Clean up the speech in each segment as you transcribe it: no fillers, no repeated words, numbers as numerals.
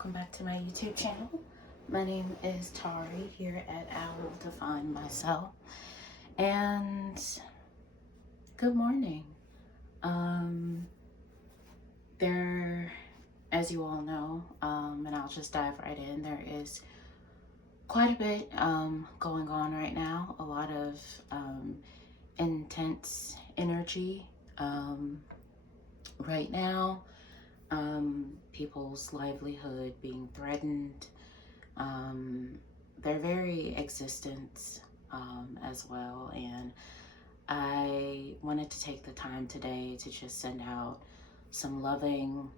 welcome back to my YouTube channel. My name is Tari here at I Will Define Myself. And good morning. There, as you all know, and I'll just dive right in, there is quite a bit going on right now. A lot of intense energy right now. People's livelihood being threatened, their very existence as well. And I wanted to take the time today to just send out some loving,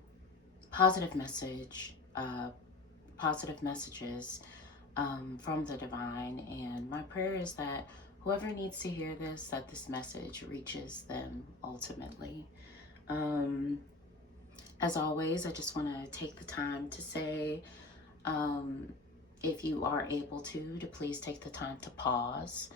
positive messages from the divine. And my prayer is that whoever needs to hear this, that this message reaches them ultimately. As always, I just want to take the time to say, if you are able to please take the time to pause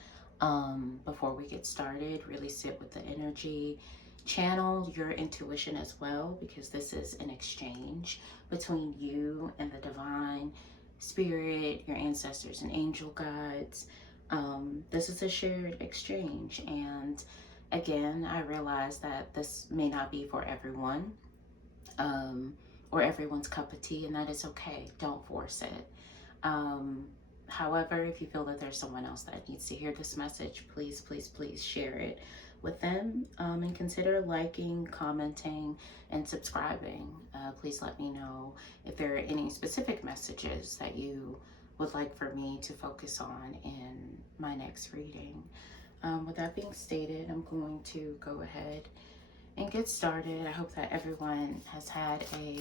before we get started. Really sit with the energy, channel your intuition as well, because this is an exchange between you and the divine, spirit, your ancestors and angel guides. This is a shared exchange, and again, I realize that this may not be for everyone. Or everyone's cup of tea, and that is okay. Don't force it. However, if you feel that there's someone else that needs to hear this message, please, please, please share it with them, and consider liking, commenting, and subscribing. Please let me know if there are any specific messages that you would like for me to focus on in my next reading. With that being stated, I'm going to go ahead and get started. I hope that everyone has had a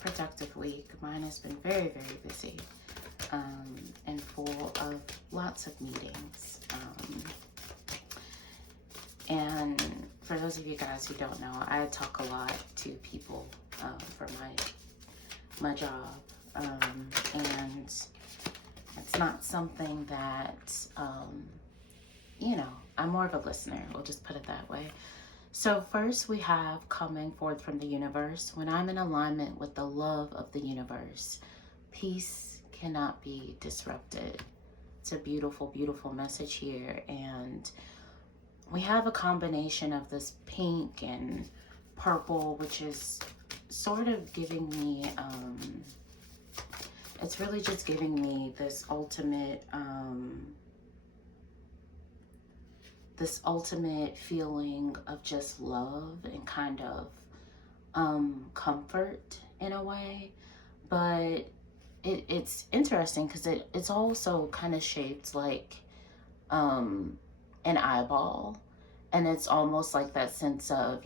productive week. Mine has been very, very busy and full of lots of meetings. And for those of you guys who don't know, I talk a lot to people for my job, and it's not something that I'm more of a listener. We'll just put it that way. So first we have coming forth from the universe. When I'm in alignment with the love of the universe, peace cannot be disrupted. It's a beautiful, beautiful message here. And we have a combination of this pink and purple, which is sort of giving me, it's really just giving me this ultimate feeling of just love and kind of comfort in a way. But it's interesting because it's also kind of shaped like an eyeball, and it's almost like that sense of,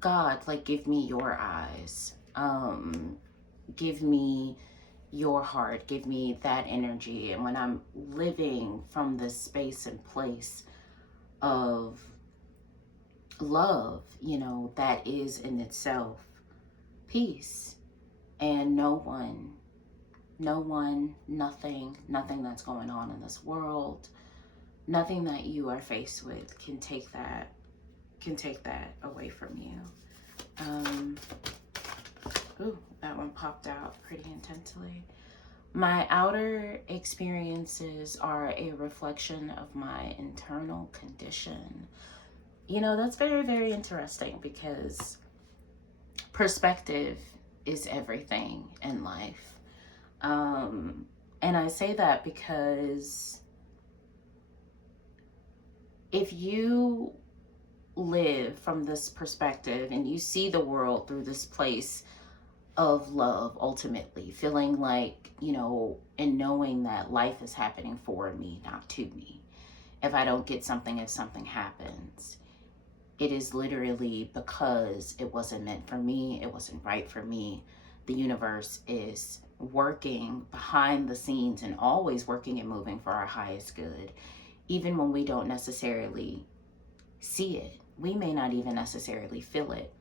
God, like, give me your eyes, give me your heart, give me that energy. And when I'm living from this space and place of love, that is in itself peace. And nothing that's going on in this world, nothing that you are faced with can take that away from you. Ooh, that one popped out pretty intensely. My outer experiences are a reflection of my internal condition. That's very, very interesting, because perspective is everything in life. And I say that because if you live from this perspective and you see the world through this place of love, ultimately feeling like, and knowing that life is happening for me, not to me. If I don't get something, if something happens, it is literally because it wasn't meant for me, it wasn't right for me. The universe is working behind the scenes and always working and moving for our highest good, even when we don't necessarily see it. We may not even necessarily feel it.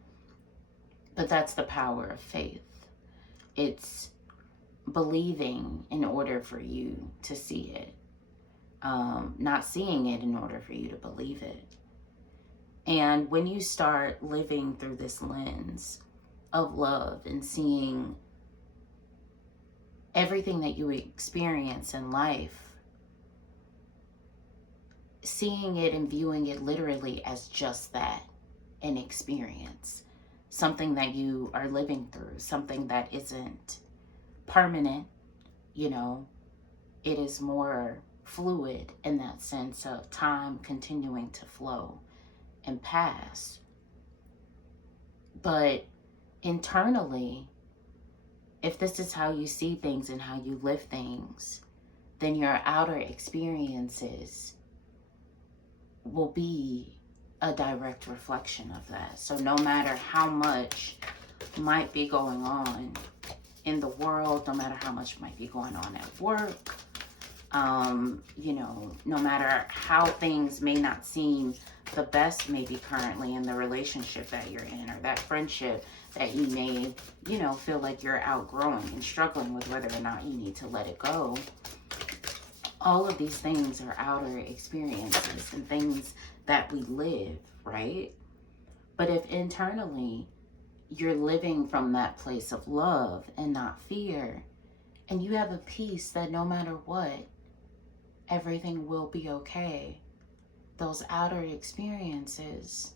But that's the power of faith. It's believing in order for you to see it, not seeing it in order for you to believe it. And when you start living through this lens, of love and seeing everything that you experience in life, seeing it and viewing it literally as just that, an experience, something that you are living through, something that isn't permanent, you know, it is more fluid in that sense of time continuing to flow and pass. But internally, if this is how you see things and how you live things, then your outer experiences will be a direct reflection of that. So no matter how much might be going on in the world, no matter how much might be going on at work, you know, no matter how things may not seem the best maybe currently in the relationship that you're in, or that friendship that you may, you know, feel like you're outgrowing and struggling with whether or not you need to let it go. All of these things are outer experiences and things that we live, right? But if internally you're living from that place of love and not fear, and you have a peace that no matter what, everything will be okay, those outer experiences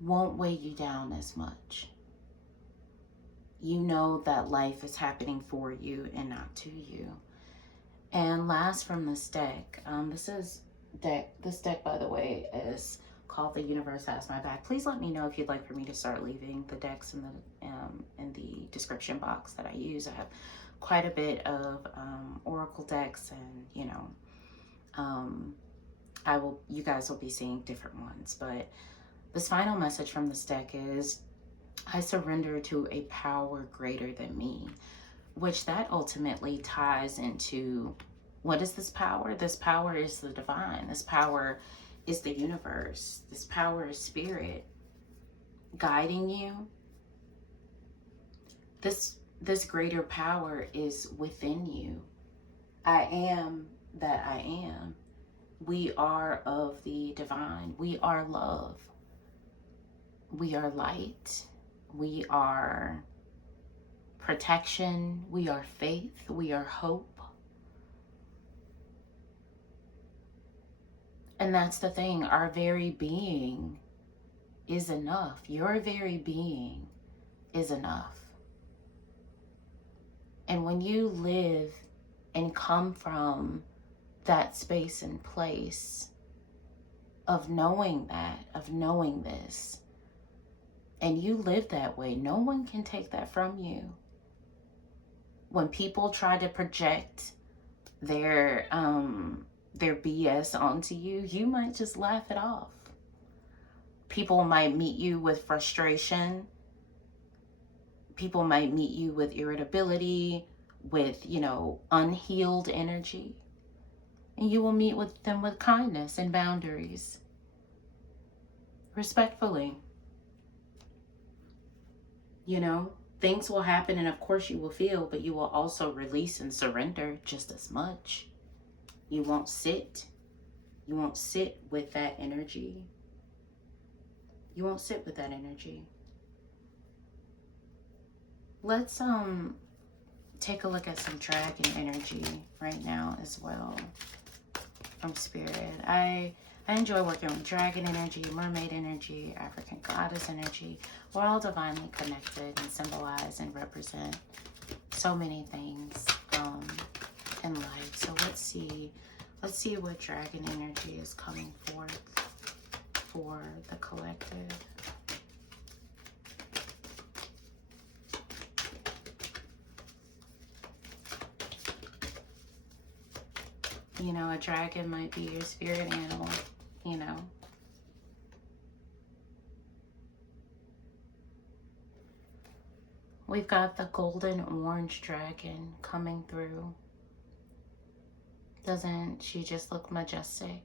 won't weigh you down as much. You know that life is happening for you and not to you. And last from this deck, this deck, by the way, is called The Universe Has My Back. Please let me know if you'd like for me to start leaving the decks in the description box that I use. I have quite a bit of oracle decks, and you know, you guys will be seeing different ones. But this final message from this deck is, I surrender to a power greater than me, which that ultimately ties into, what is this power? This power is the divine. This power is the universe. This power is spirit guiding you. This greater power is within you. I am that I am. We are of the divine. We are love. We are light. We are protection. We are faith. We are hope. And that's the thing. Our very being is enough. Your very being is enough. And when you live and come from that space and place of knowing that, of knowing this, and you live that way, no one can take that from you. When people try to project their BS onto you, you might just laugh it off. People might meet you with frustration. People might meet you with irritability, with, you know, unhealed energy. And you will meet with them with kindness and boundaries. Respectfully. You know, things will happen, and of course you will feel, but you will also release and surrender just as much. You won't sit. You won't sit with that energy. You won't sit with that energy. Let's take a look at some dragon energy right now as well from spirit. I enjoy working with dragon energy, mermaid energy, African goddess energy. We're all divinely connected and symbolize and represent so many things in life. So let's see what dragon energy is coming forth for the collective. You know, a dragon might be your spirit animal, you know. We've got the golden orange dragon coming through. Doesn't she just look majestic?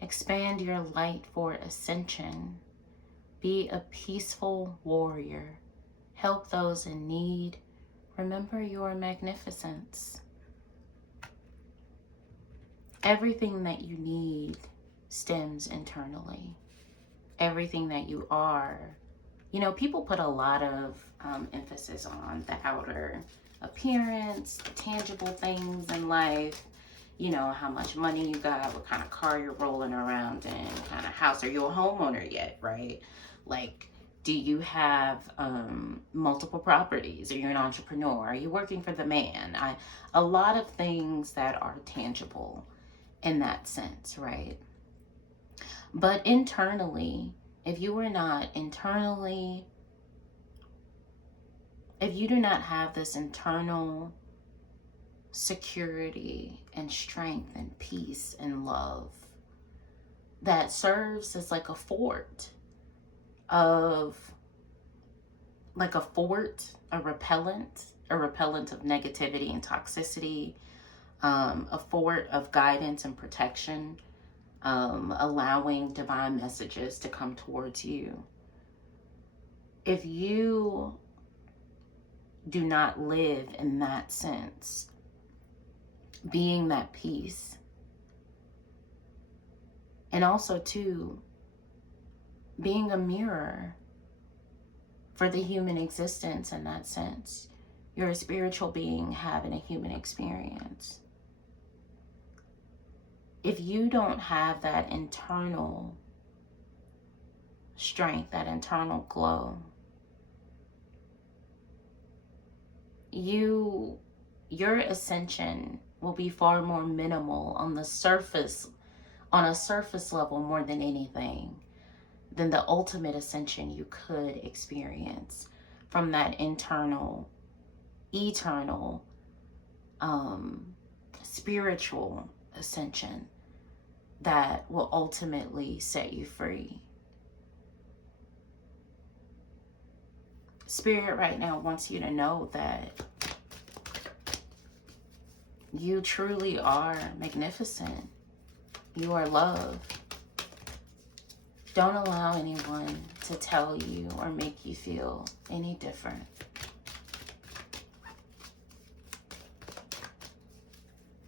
Expand your light for ascension. Be a peaceful warrior. Help those in need. Remember your magnificence. Everything that you need stems internally. Everything that you are You know, people put a lot of emphasis on the outer appearance, tangible things in life. You know, how much money you got, what kind of car you're rolling around in, kind of house. Are you a homeowner yet, right? Like, do you have multiple properties? Are you an entrepreneur? Are you working for the man? A lot of things that are tangible in that sense, right? But internally, if you are not internally, if you do not have this internal security and strength and peace and love that serves as like a fort of, like a fort, a repellent of negativity and toxicity, a fort of guidance and protection, allowing divine messages to come towards you. If you do not live in that sense, being that peace, and also too, being a mirror for the human existence in that sense, you're a spiritual being having a human experience. If you don't have that internal strength, that internal glow, your ascension will be far more minimal on the surface, on a surface level, more than anything, than the ultimate ascension you could experience from that internal, eternal, spiritual ascension that will ultimately set you free. Spirit right now wants you to know that you truly are magnificent. You are love. Don't allow anyone to tell you or make you feel any different.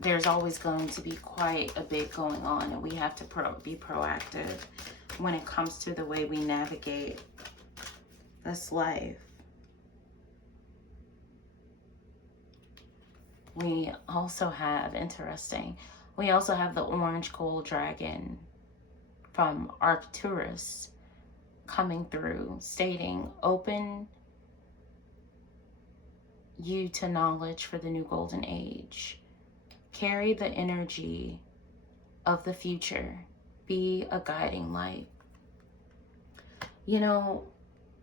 There's always going to be quite a bit going on, and we have to be proactive when it comes to the way we navigate this life. We also have, interesting, we also have the orange gold dragon from Arcturus coming through, stating, open you to knowledge for the new golden age. Carry the energy of the future. Be a guiding light. You know,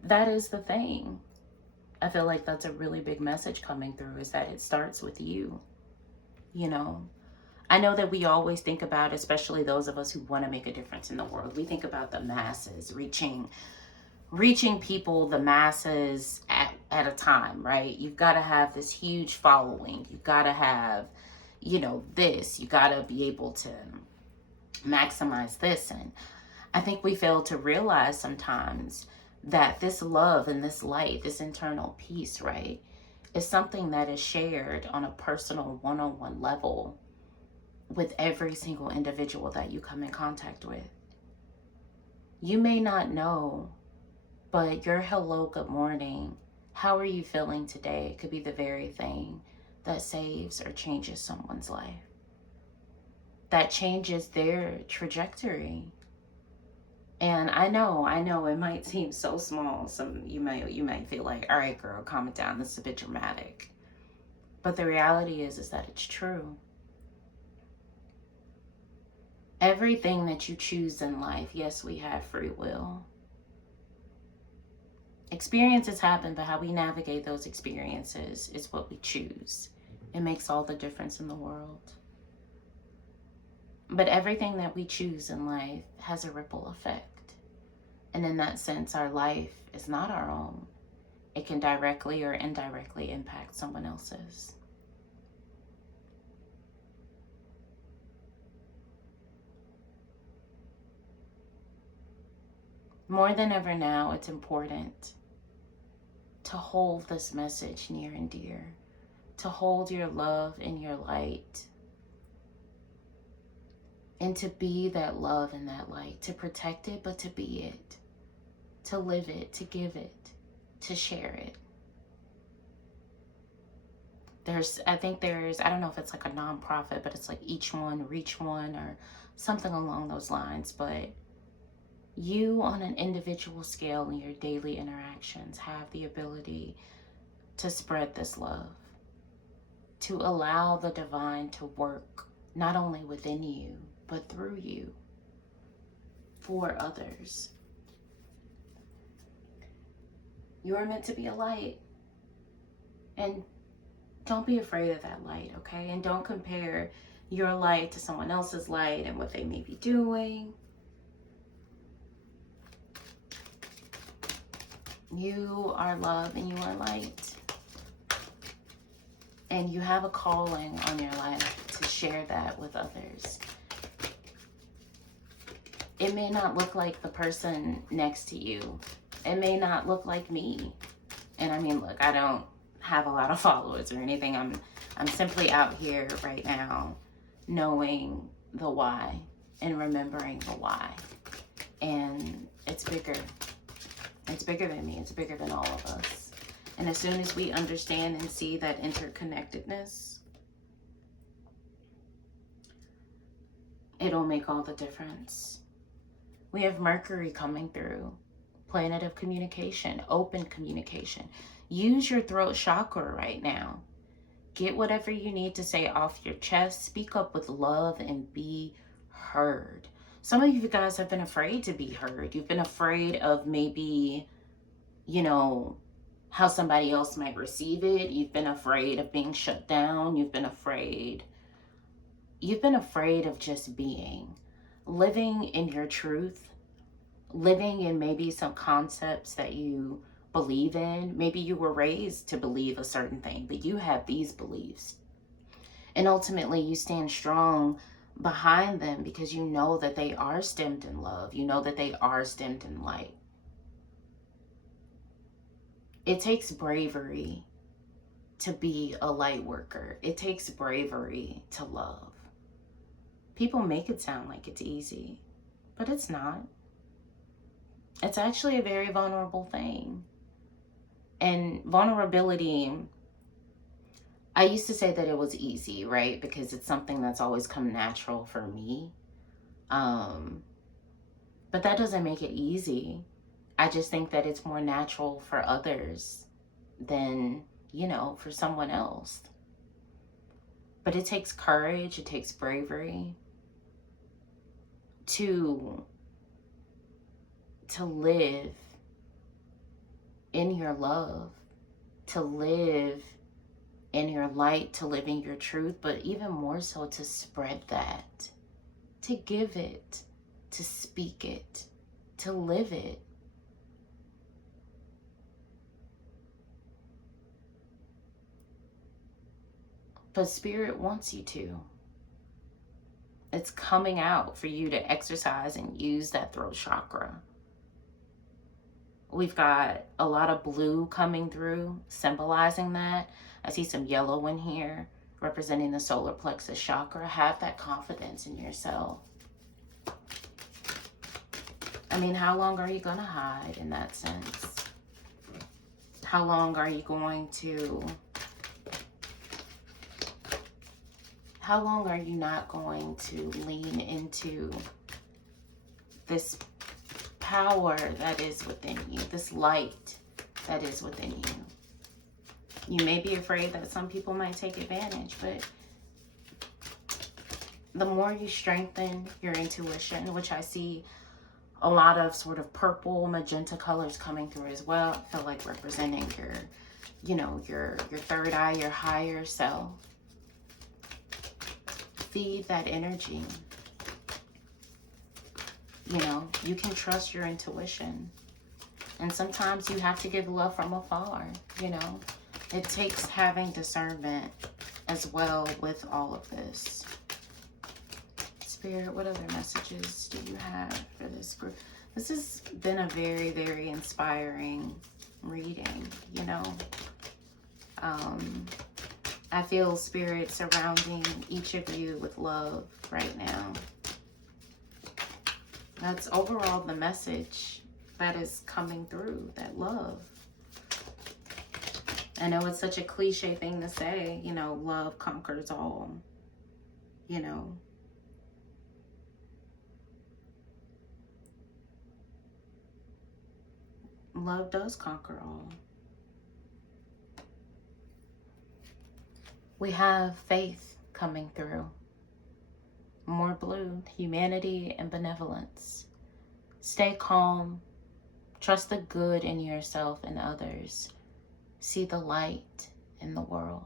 that is the thing. I feel like that's a really big message coming through, is that it starts with you. You know, I know that we always think about, especially those of us who want to make a difference in the world, we think about the masses, reaching people, the masses at a time, right? You've got to have this huge following. You've got to have, you know, this. You got to be able to maximize this. And I think we fail to realize sometimes that this love and this light, this internal peace, right, is something that is shared on a personal one-on-one level with every single individual that you come in contact with. You may not know, but your hello, good morning, how are you feeling today could be the very thing that saves or changes someone's life, that changes their trajectory. And I know it might seem so small. You might feel like, all right, girl, calm it down. This is a bit dramatic. But the reality is that it's true. Everything that you choose in life, yes, we have free will. Experiences happen, but how we navigate those experiences is what we choose. It makes all the difference in the world. But everything that we choose in life has a ripple effect. And in that sense, our life is not our own. It can directly or indirectly impact someone else's. More than ever now, it's important to hold this message near and dear, to hold your love and your light, and to be that love and that light, to protect it, but to be it, to live it, to give it, to share it. I think there's, I don't know if it's like a nonprofit, but it's like Each One, Reach One, or something along those lines. But you on an individual scale in your daily interactions have the ability to spread this love, to allow the divine to work not only within you, but through you for others. You are meant to be a light, and don't be afraid of that light, okay? And don't compare your light to someone else's light and what they may be doing. You are love and you are light. And you have a calling on your life to share that with others. It may not look like the person next to you. It may not look like me. And I mean, look, I don't have a lot of followers or anything. I'm simply out here right now knowing the why and remembering the why. And it's bigger. It's bigger than me. It's bigger than all of us. And as soon as we understand and see that interconnectedness, it'll make all the difference. We have Mercury coming through, planet of communication, open communication. Use your throat chakra right now. Get whatever you need to say off your chest. Speak up with love and be heard. Some of you guys have been afraid to be heard. You've been afraid of maybe, you know, how somebody else might receive it. You've been afraid of being shut down. You've been afraid of just being. Living in your truth. Living in maybe some concepts that you believe in. Maybe you were raised to believe a certain thing, but you have these beliefs. And ultimately you stand strong behind them because you know that they are stemmed in love. You know that they are stemmed in light. It takes bravery to be a light worker. It takes bravery to love. People make it sound like it's easy, but it's not. It's actually a very vulnerable thing. And vulnerability, I used to say that it was easy, right? Because it's something that's always come natural for me. But that doesn't make it easy. I just think that it's more natural for others than, you know, for someone else. But it takes courage, it takes bravery to live in your love, to live in your light, to live in your truth, but even more so to spread that, to give it, to speak it, to live it. But Spirit wants you to. It's coming out for you to exercise and use that throat chakra. We've got a lot of blue coming through, symbolizing that. I see some yellow in here, representing the solar plexus chakra. Have that confidence in yourself. I mean, how long are you going to hide in that sense? How long are you not going to lean into this power that is within you, this light that is within you? You may be afraid that some people might take advantage, but the more you strengthen your intuition, which I see a lot of sort of purple, magenta colors coming through as well, I feel like representing your, you know, your third eye, your higher self. Feed that energy. You know, you can trust your intuition. And sometimes you have to give love from afar, you know. It takes having discernment as well with all of this. Spirit, what other messages do you have for this group? This has been a very, very inspiring reading, you know. I feel Spirit surrounding each of you with love right now. That's overall the message. that is coming through, that love. I know it's such a cliche thing to say, you know, love conquers all, you know. Love does conquer all. We have faith coming through. More blue, humanity and benevolence. Stay calm. Trust the good in yourself and others. See the light in the world.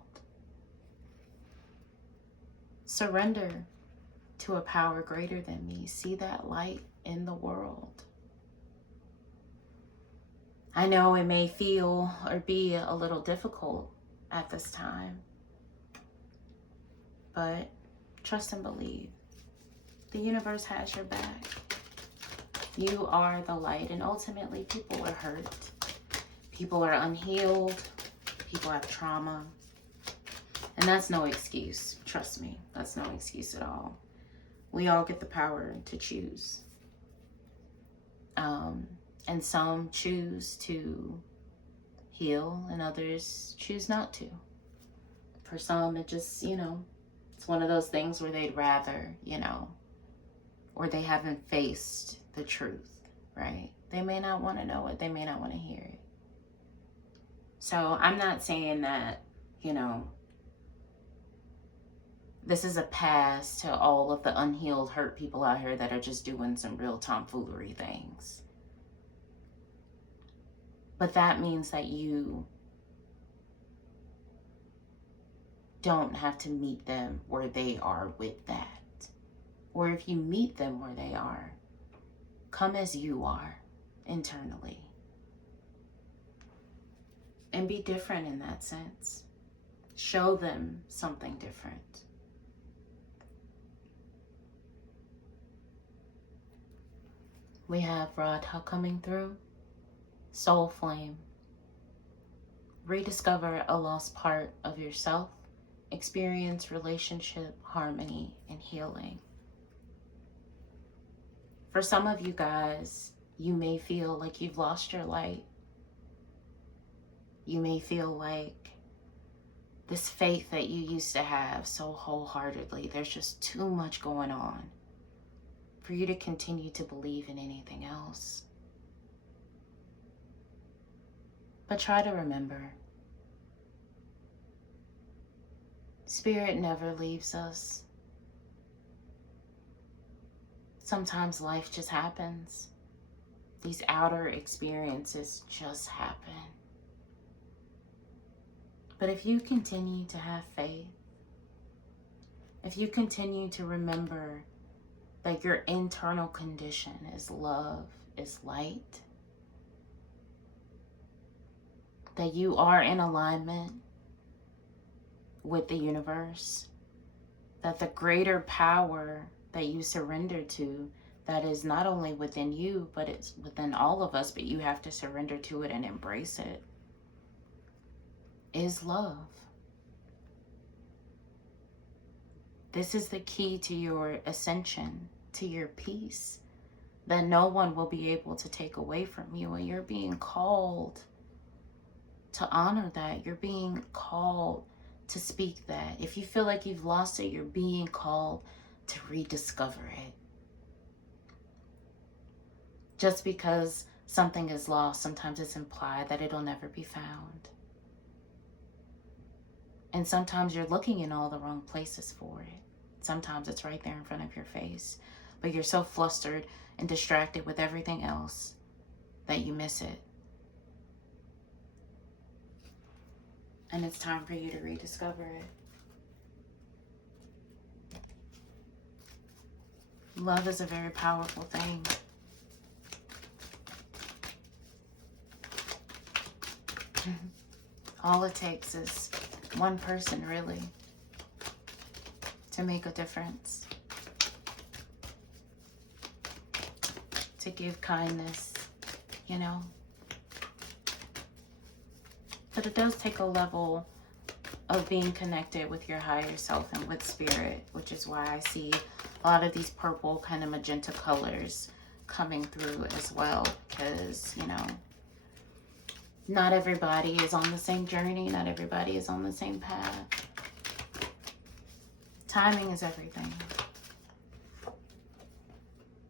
Surrender to a power greater than me. See that light in the world. I know it may feel or be a little difficult at this time, but trust and believe. The universe has your back. You are the light, and ultimately people are hurt. People are unhealed. People have trauma. And that's no excuse. Trust me, that's no excuse at all. We all get the power to choose. And some choose to heal and others choose not to. For some, it just, you know, it's one of those things where they'd rather, you know, or they haven't faced the truth, right? They may not want to know it. They may not want to hear it. So I'm not saying that, you know, this is a pass to all of the unhealed, hurt people out here that are just doing some real tomfoolery things. But that means that you don't have to meet them where they are with that. Or if you meet them where they are, come as you are internally. And be different in that sense. Show them something different. We have Radha coming through. Soul flame. Rediscover a lost part of yourself. Experience relationship, harmony, and healing. For some of you guys, you may feel like you've lost your light. You may feel like this faith that you used to have so wholeheartedly, there's just too much going on for you to continue to believe in anything else. But try to remember, Spirit never leaves us. Sometimes life just happens. These outer experiences just happen. But if you continue to have faith, if you continue to remember that your internal condition is love, is light, that you are in alignment with the universe, that the greater power that you surrender to, that is not only within you, but it's within all of us, but you have to surrender to it and embrace it, is love. This is the key to your ascension, to your peace, that no one will be able to take away from you. And you're being called to honor that. You're being called to speak that. If you feel like you've lost it, you're being called to rediscover it. Just because something is lost, sometimes it's implied that it'll never be found. And sometimes you're looking in all the wrong places for it. Sometimes it's right there in front of your face, but you're so flustered and distracted with everything else that you miss it. And it's time for you to rediscover it. Love is a very powerful thing. All it takes is one person, really, to make a difference. To give kindness, you know. But it does take a level of being connected with your higher self and with spirit, which is why I see a lot of these purple kind of magenta colors coming through as well, because, you know, not everybody is on the same journey. Not everybody is on the same path. Timing is everything.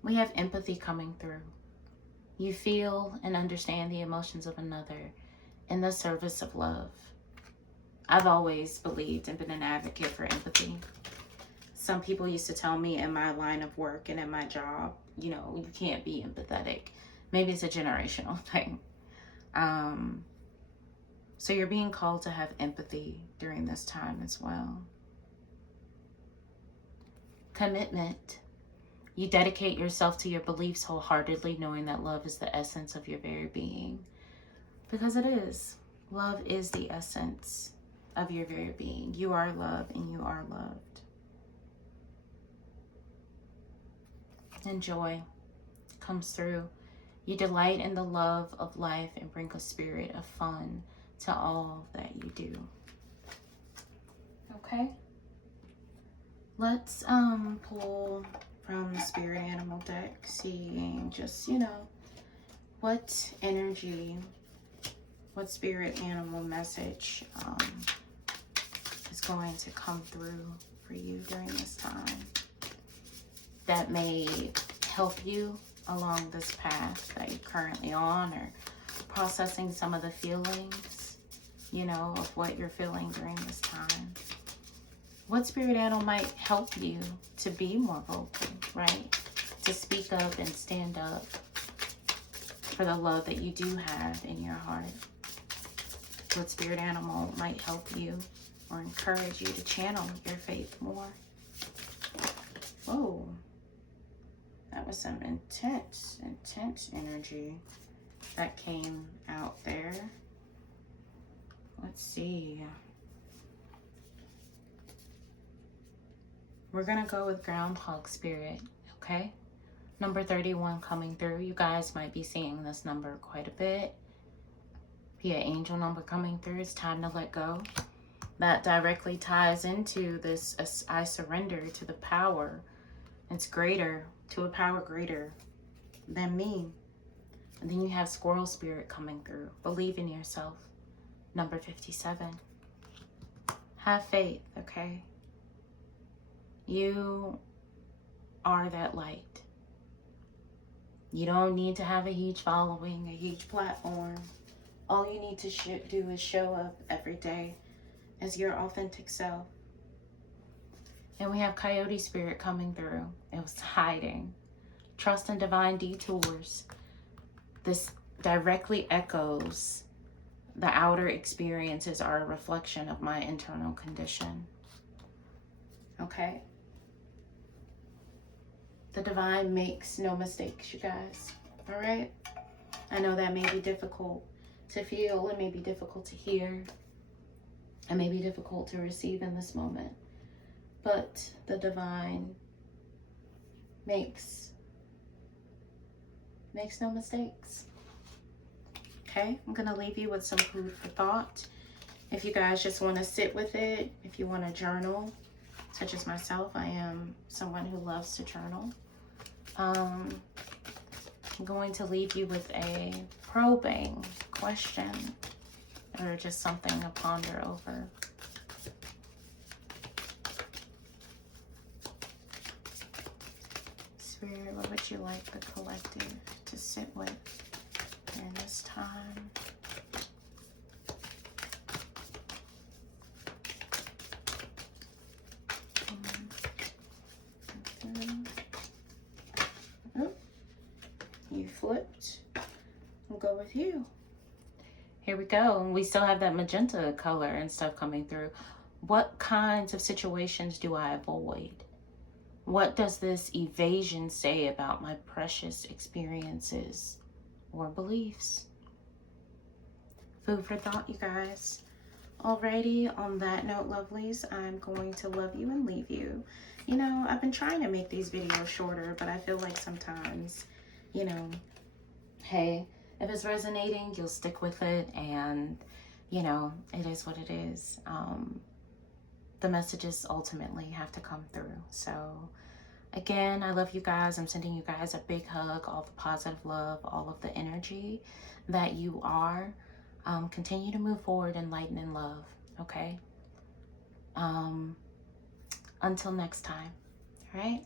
We have empathy coming through. You feel and understand the emotions of another in the service of love. I've always believed and been an advocate for empathy. Some people used to tell me in my line of work and in my job, you know, you can't be empathetic. Maybe it's a generational thing. So you're being called to have empathy during this time as well. Commitment. You dedicate yourself to your beliefs wholeheartedly, knowing that love is the essence of your very being. Because it is. Love is the essence of your very being. You are love and you are loved. And joy comes through. You delight in the love of life and bring a spirit of fun to all that you do. Okay? Let's pull from the spirit animal deck, seeing just, you know, what energy, what spirit animal message is going to come through for you during this time that may help you along this path that you're currently on, or processing some of the feelings, you know, of what you're feeling during this time. What spirit animal might help you to be more vocal, right? To speak up and stand up for the love that you do have in your heart. What spirit animal might help you or encourage you to channel your faith more? Whoa. That was some intense energy that came out there. Let's see. We're going to go with Groundhog Spirit, okay? Number 31 coming through. You guys might be seeing this number quite a bit. Be an angel number coming through. It's time to let go. That directly ties into this, I surrender to the power. It's greater, to a power greater than me. And then you have Squirrel Spirit coming through. Believe in yourself. Number 57. Have faith, okay? You are that light. You don't need to have a huge following, a huge platform. All you need to do is show up every day as your authentic self. And we have Coyote Spirit coming through. It was hiding. Trust in divine detours. This directly echoes the outer experiences are a reflection of my internal condition. Okay? The divine makes no mistakes, you guys. All right? I know that may be difficult to feel. It may be difficult to hear. It may be difficult to receive in this moment. But the divine makes no mistakes. Okay? I'm going to leave you with some food for thought. If you guys just want to sit with it, if you want to journal, such as myself, I am someone who loves to journal. I'm going to leave you with a probing question or just something to ponder over. Spirit, what would you like the collective to sit with during this time? You flipped. We'll go with you. Here we go. And we still have that magenta color and stuff coming through. What kinds of situations do I avoid? What does this evasion say about my precious experiences or beliefs? Food for thought, you guys. Alrighty, on that note, lovelies, I'm going to love you and leave you. You know, I've been trying to make these videos shorter, but I feel like sometimes, you know, hey, if it's resonating, you'll stick with it, and, you know, it is what it is. The messages ultimately have to come through. So Again, I love you guys. I'm sending you guys a big hug, all the positive love, all of the energy that you are. Continue to move forward in light and in love, okay? Until next time, all right?